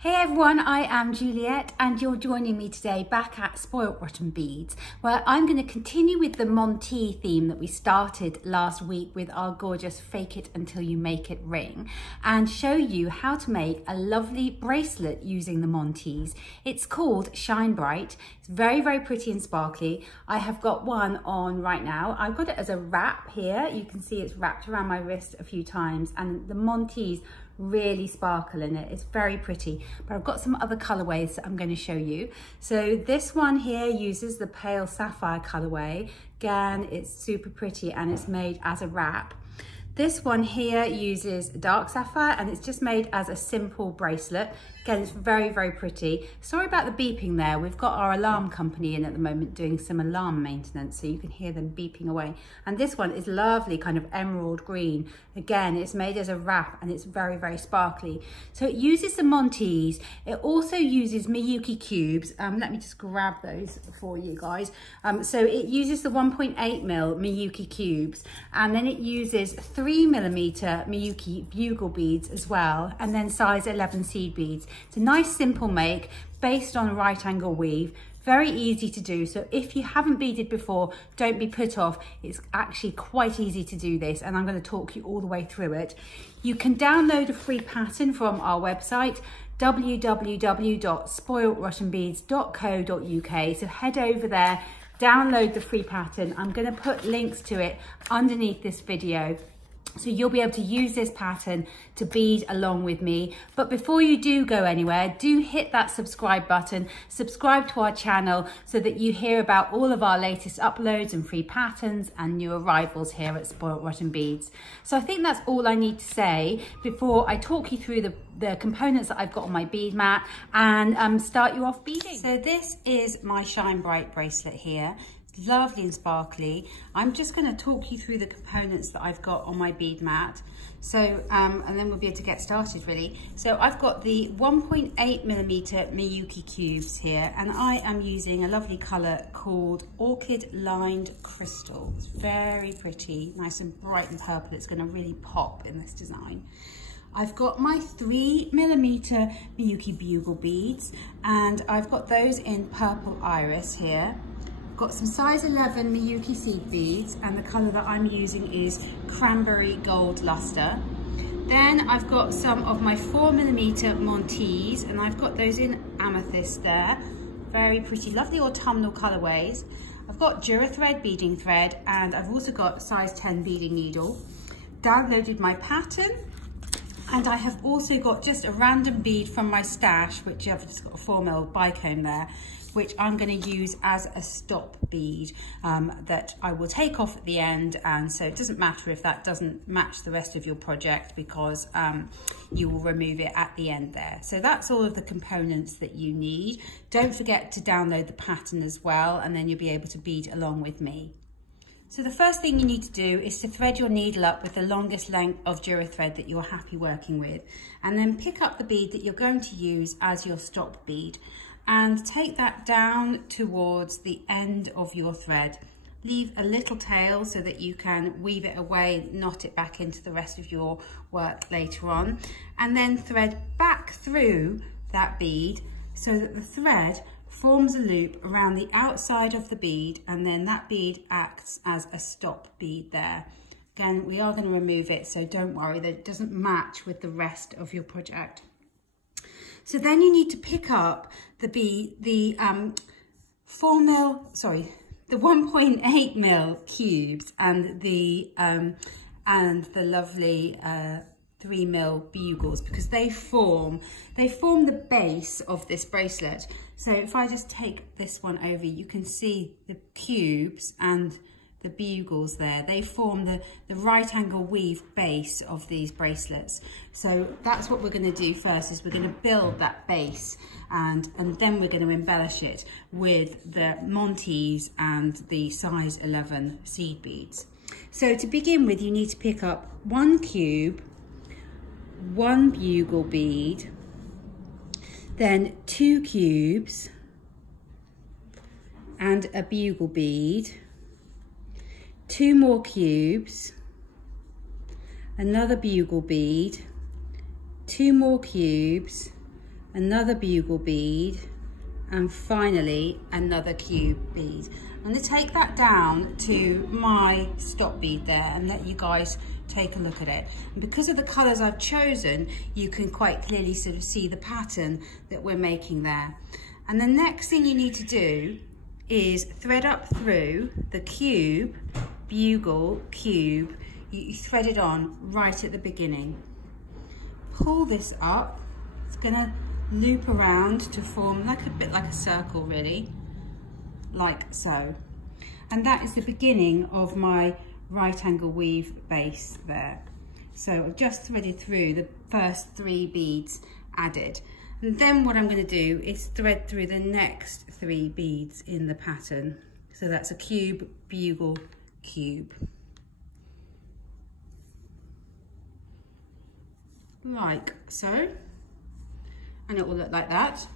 Hey everyone, I am Juliet and you're joining me today back at Spoilt Beads, where I'm going to continue with the Montee theme that we started last week with our gorgeous Fake It Until You Make It ring, and show you how to make a lovely bracelet using the Montees. It's called Shine Bright. It's very, very pretty and sparkly. I have got one on right now. I've got it as a wrap here. You can see it's wrapped around my wrist a few times, and the Montees really sparkle in it. It's very pretty, but I've got some other colorways that I'm going to show you. So this one here uses the pale sapphire colorway. Again, it's super pretty and it's made as a wrap. This one here uses dark sapphire and it's just made as a simple bracelet. Again, it's very, very pretty. Sorry about the beeping there. We've got our alarm company in at the moment doing some alarm maintenance, so you can hear them beeping away. And this one is lovely, kind of emerald green. Again, it's made as a wrap and it's very, very sparkly. So it uses the Montees. It also uses Miyuki Cubes. Let me just grab those for you guys. So it uses the 1.8 mil Miyuki Cubes, and then it uses 3mm Miyuki Bugle Beads as well, and then size 11 seed beads. It's a nice simple make based on a right angle weave, very easy to do. So if you haven't beaded before, don't be put off. It's actually quite easy to do this, and I'm going to talk you all the way through it. You can download a free pattern from our website, www.spoiltrussianbeads.co.uk. So head over there, download the free pattern. I'm going to put links to it underneath this video, so you'll be able to use this pattern to bead along with me. But before you do go anywhere, do hit that subscribe button, subscribe to our channel so that you hear about all of our latest uploads and free patterns and new arrivals here at Spoilt Beads. So I think that's all I need to say before I talk you through the components that I've got on my bead mat and start you off beading. So this is my Shine Bright bracelet here. Lovely and sparkly. I'm just going to talk you through the components that I've got on my bead mat. So, and then we'll be able to get started really. So I've got the 1.8mm Miyuki Cubes here, and I am using a lovely colour called Orchid Lined Crystal. It's very pretty, nice and bright and purple. It's going to really pop in this design. I've got my 3mm Miyuki Bugle Beads, and I've got those in Purple Iris here. Got some size 11 Miyuki seed beads, and the colour that I'm using is Cranberry Gold Luster. Then I've got some of my 4mm Montees, and I've got those in Amethyst there. Very pretty, lovely autumnal colourways. I've got DuraThread beading thread, and I've also got size 10 beading needle. Downloaded my pattern, and I have also got just a random bead from my stash, which I've just got a 4mm bicomb there, which I'm going to use as a stop bead that I will take off at the end. And so it doesn't matter if that doesn't match the rest of your project, because you will remove it at the end there. So that's all of the components that you need. Don't forget to download the pattern as well, and then you'll be able to bead along with me. So the first thing you need to do is to thread your needle up with the longest length of DuraThread that you're happy working with, and then pick up the bead that you're going to use as your stop bead and take that down towards the end of your thread. Leave a little tail so that you can weave it away, knot it back into the rest of your work later on, and then thread back through that bead so that the thread forms a loop around the outside of the bead, and then that bead acts as a stop bead there. Again, we are going to remove it, so don't worry that it doesn't match with the rest of your project. So then you need to pick up the 1.8mm cubes and the lovely 3mm bugles, because they form the base of this bracelet. So if I just take this one over, you can see the cubes and the bugles there. They form the right angle weave base of these bracelets. So that's what we're going to do first, is we're going to build that base, and then we're going to embellish it with the Montees and the size 11 seed beads. So to begin with, you need to pick up one cube, one bugle bead, then 2 cubes and a bugle bead, 2 more cubes, another bugle bead, 2 more cubes, another bugle bead, and finally another cube bead. I'm going to take that down to my stop bead there and let you guys take a look at it. And because of the colours I've chosen, you can quite clearly sort of see the pattern that we're making there. And the next thing you need to do is thread up through the cube, bugle, cube. You thread it on right at the beginning. Pull this up. It's going to loop around to form like a bit like a circle, really, like so. And that is the beginning of my right angle weave base there. So I've just threaded through the first 3 beads added. And then what I'm going to do is thread through the next 3 beads in the pattern. So that's a cube, bugle, cube. Like so. And it will look like that.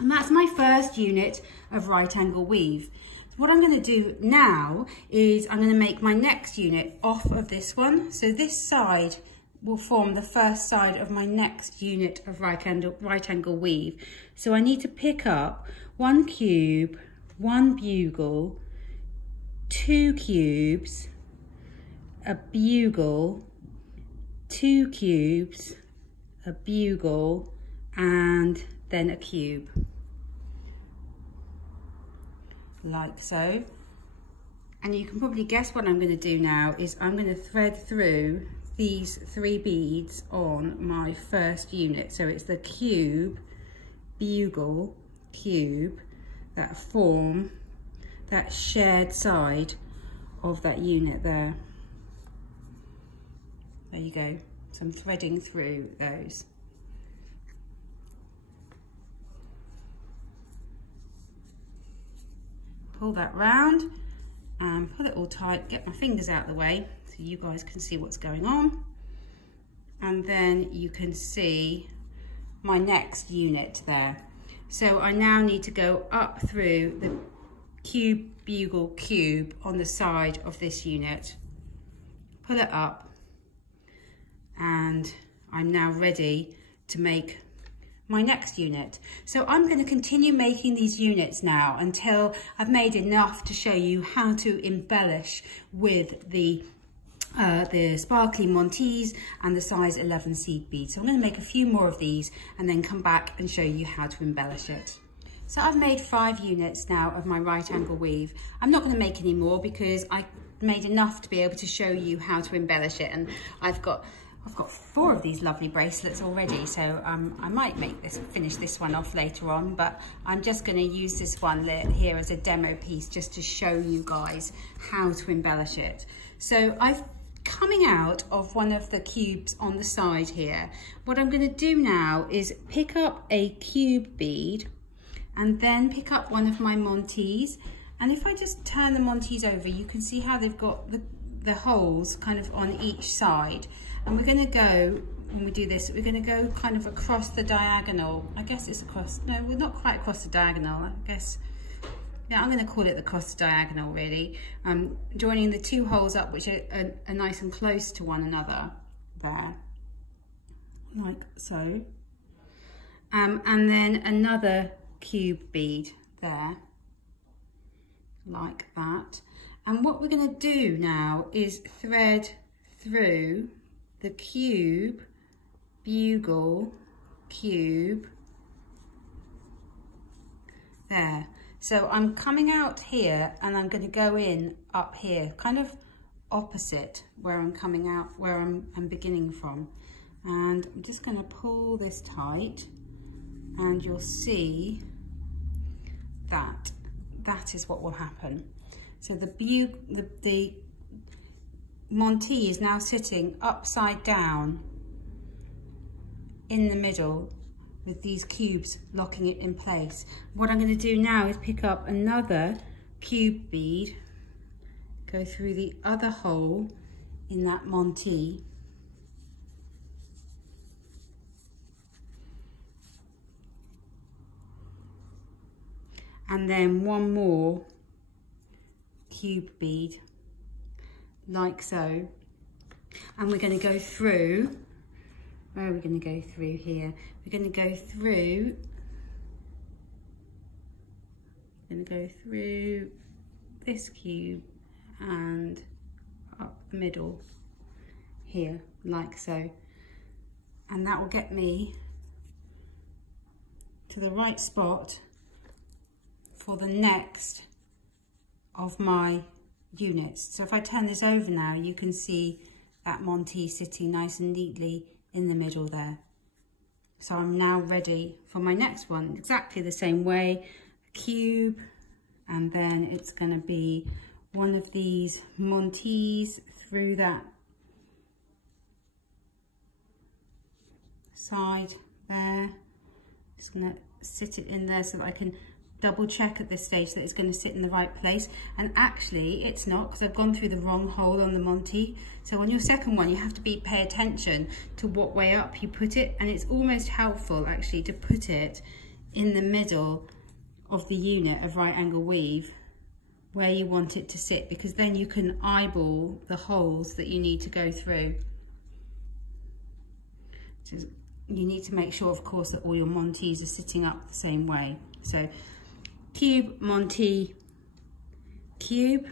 And that's my first unit of right angle weave. So what I'm going to do now is I'm going to make my next unit off of this one. So this side will form the first side of my next unit of right angle weave. So I need to pick up 1 cube, 1 bugle, 2 cubes, a bugle, 2 cubes, a bugle, and then a cube, like so. And you can probably guess what I'm going to do now is I'm going to thread through these 3 beads on my first unit. So it's the cube, bugle, cube that form that shared side of that unit there. There you go. So I'm threading through those. Pull that round and pull it all tight, get my fingers out of the way so you guys can see what's going on. And then you can see my next unit there. So I now need to go up through the cube, bugle, cube on the side of this unit. Pull it up, and I'm now ready to make my next unit. So I'm going to continue making these units now until I've made enough to show you how to embellish with the sparkly Montees and the size 11 seed beads. So I'm going to make a few more of these and then come back and show you how to embellish it. So I've made 5 units now of my right angle weave. I'm not going to make any more because I made enough to be able to show you how to embellish it, and I've got 4 of these lovely bracelets already, so I might finish this one off later on, but I'm just going to use this one here as a demo piece just to show you guys how to embellish it. So coming out of one of the cubes on the side here, what I'm going to do now is pick up a cube bead and then pick up one of my Montees, and if I just turn the Montees over, you can see how they've got the holes kind of on each side. And we're going to go, when we do this, we're going to go kind of across the diagonal. I guess it's across, no, we're not quite across the diagonal, I guess. Yeah, I'm going to call it across the diagonal, really. Joining the 2 holes up, which are nice and close to one another there, like so. And then another cube bead there, like that. And what we're going to do now is thread through the cube, bugle, cube, there. So I'm coming out here and I'm going to go in up here, kind of opposite where I'm coming out, where I'm beginning from. And I'm just going to pull this tight, and you'll see that is what will happen. So the Montee is now sitting upside down in the middle with these cubes locking it in place. What I'm going to do now is pick up another cube bead, go through the other hole in that Montee, and then one more cube bead, like so. And we're going to go through where are we going to go through here? We're going to go through, this cube and up the middle here, like so. And that will get me to the right spot for the next of my units. So if I turn this over now, you can see that Montee sitting nice and neatly in the middle there. So I'm now ready for my next one, exactly the same way, a cube, and then it's going to be one of these Montees through that side there. Just going to sit it in there so that I can double check at this stage that it's going to sit in the right place. And actually it's not, because I've gone through the wrong hole on the Montee. So on your second one you have to pay attention to what way up you put it, and it's almost helpful actually to put it in the middle of the unit of right angle weave where you want it to sit, because then you can eyeball the holes that you need to go through. So you need to make sure, of course, that all your Montees are sitting up the same way. So cube, Montee, cube,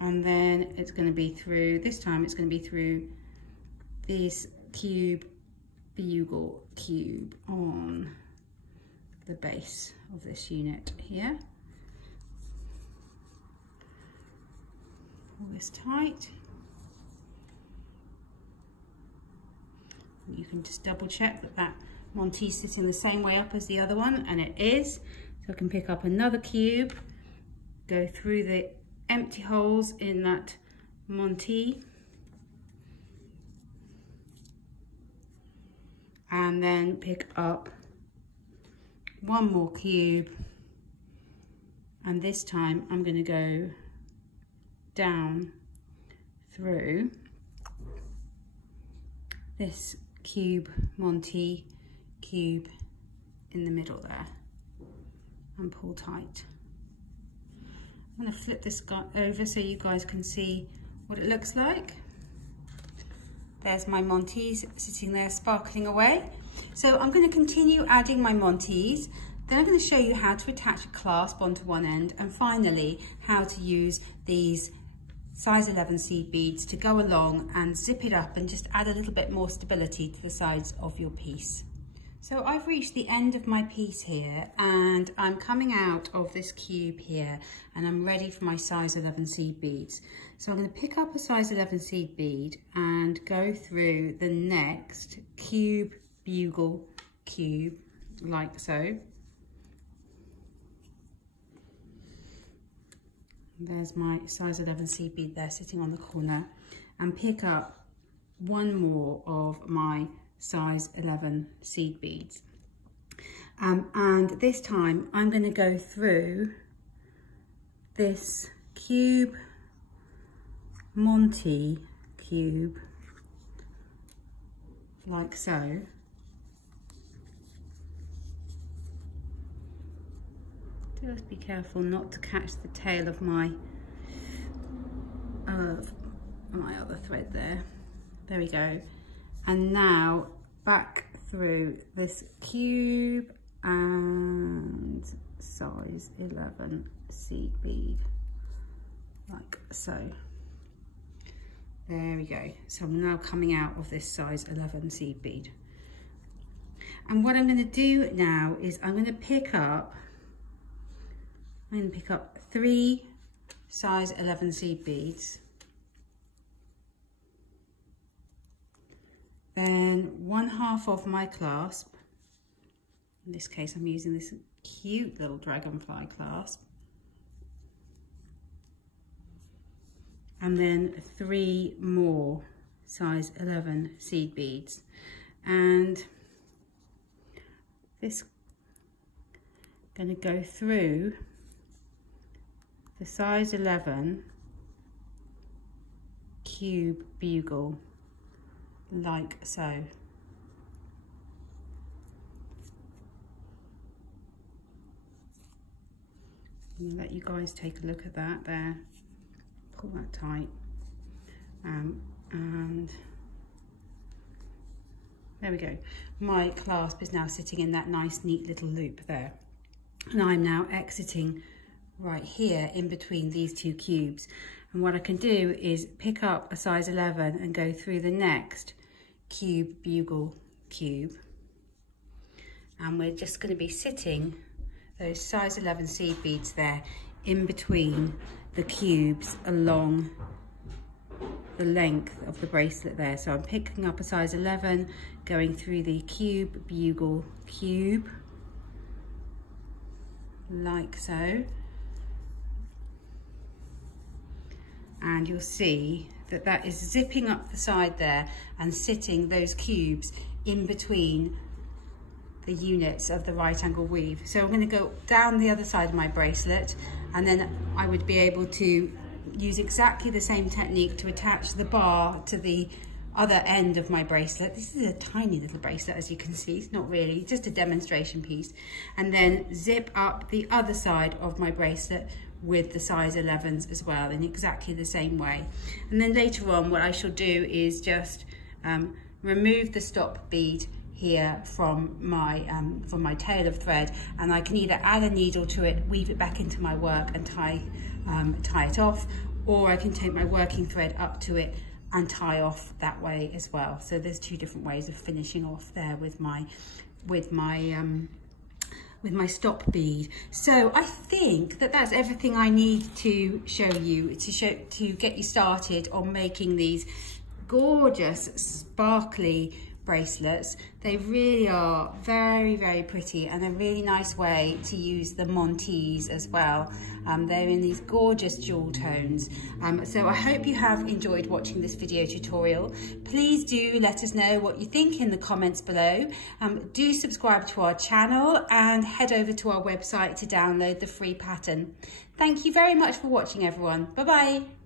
and then it's going to be through, this time it's going to be through this cube, bugle cube on the base of this unit here. Pull this tight. You can just double check that that Montee is sitting the same way up as the other one, and it is. So I can pick up another cube, go through the empty holes in that Montee, and then pick up one more cube, and this time I'm going to go down through this cube, Montee, cube in the middle there, and pull tight. I'm going to flip this guy over so you guys can see what it looks like. There's my Montees sitting there sparkling away. So I'm going to continue adding my Montees, then I'm going to show you how to attach a clasp onto one end, and finally how to use these size 11 seed beads to go along and zip it up and just add a little bit more stability to the sides of your piece. So I've reached the end of my piece here, and I'm coming out of this cube here, and I'm ready for my size 11 seed beads. So I'm going to pick up a size 11 seed bead and go through the next cube, bugle cube, like so. There's my size 11 seed bead there sitting on the corner, and pick up one more of my size 11 seed beads. And this time I'm going to go through this cube, Montee cube, like so. Just be careful not to catch the tail of my other thread there. There we go. And now back through this cube and size 11 seed bead, like so. There we go. So I'm now coming out of this size 11 seed bead. And what I'm going to do now is I'm going to pick up 3 size 11 seed beads, then 1/2 of my clasp. In this case I'm using this cute little dragonfly clasp, and then 3 more size 11 seed beads, and this going to go through the size 11 cube bugle, like so. I'm gonna let you guys take a look at that there. Pull that tight, and There we go. My clasp is now sitting in that nice, neat little loop there. And I'm now exiting right here in between these two cubes. And what I can do is pick up a size 11 and go through the next cube bugle cube. And we're just going to be sitting those size 11 seed beads there in between the cubes along the length of the bracelet there. So I'm picking up a size 11, going through the cube bugle cube like so, and you'll see that that is zipping up the side there and sitting those cubes in between the units of the right angle weave. So I'm going to go down the other side of my bracelet, and then I would be able to use exactly the same technique to attach the bar to the other end of my bracelet. This is a tiny little bracelet, as you can see. It's not really, just a demonstration piece. And then zip up the other side of my bracelet with the size 11s as well in exactly the same way. And then later on, what I shall do is just remove the stop bead here from my tail of thread, and I can either add a needle to it, weave it back into my work and tie it off, or I can take my working thread up to it and tie off that way as well. So there's two different ways of finishing off there with my stop bead. So I think that that's everything I need to show you to get you started on making these gorgeous sparkly bracelets. They really are very, very pretty, and a really nice way to use the Montees as well. They're in these gorgeous jewel tones. So I hope you have enjoyed watching this video tutorial. Please do let us know what you think in the comments below. Do subscribe to our channel and head over to our website to download the free pattern. Thank you very much for watching, everyone. Bye bye.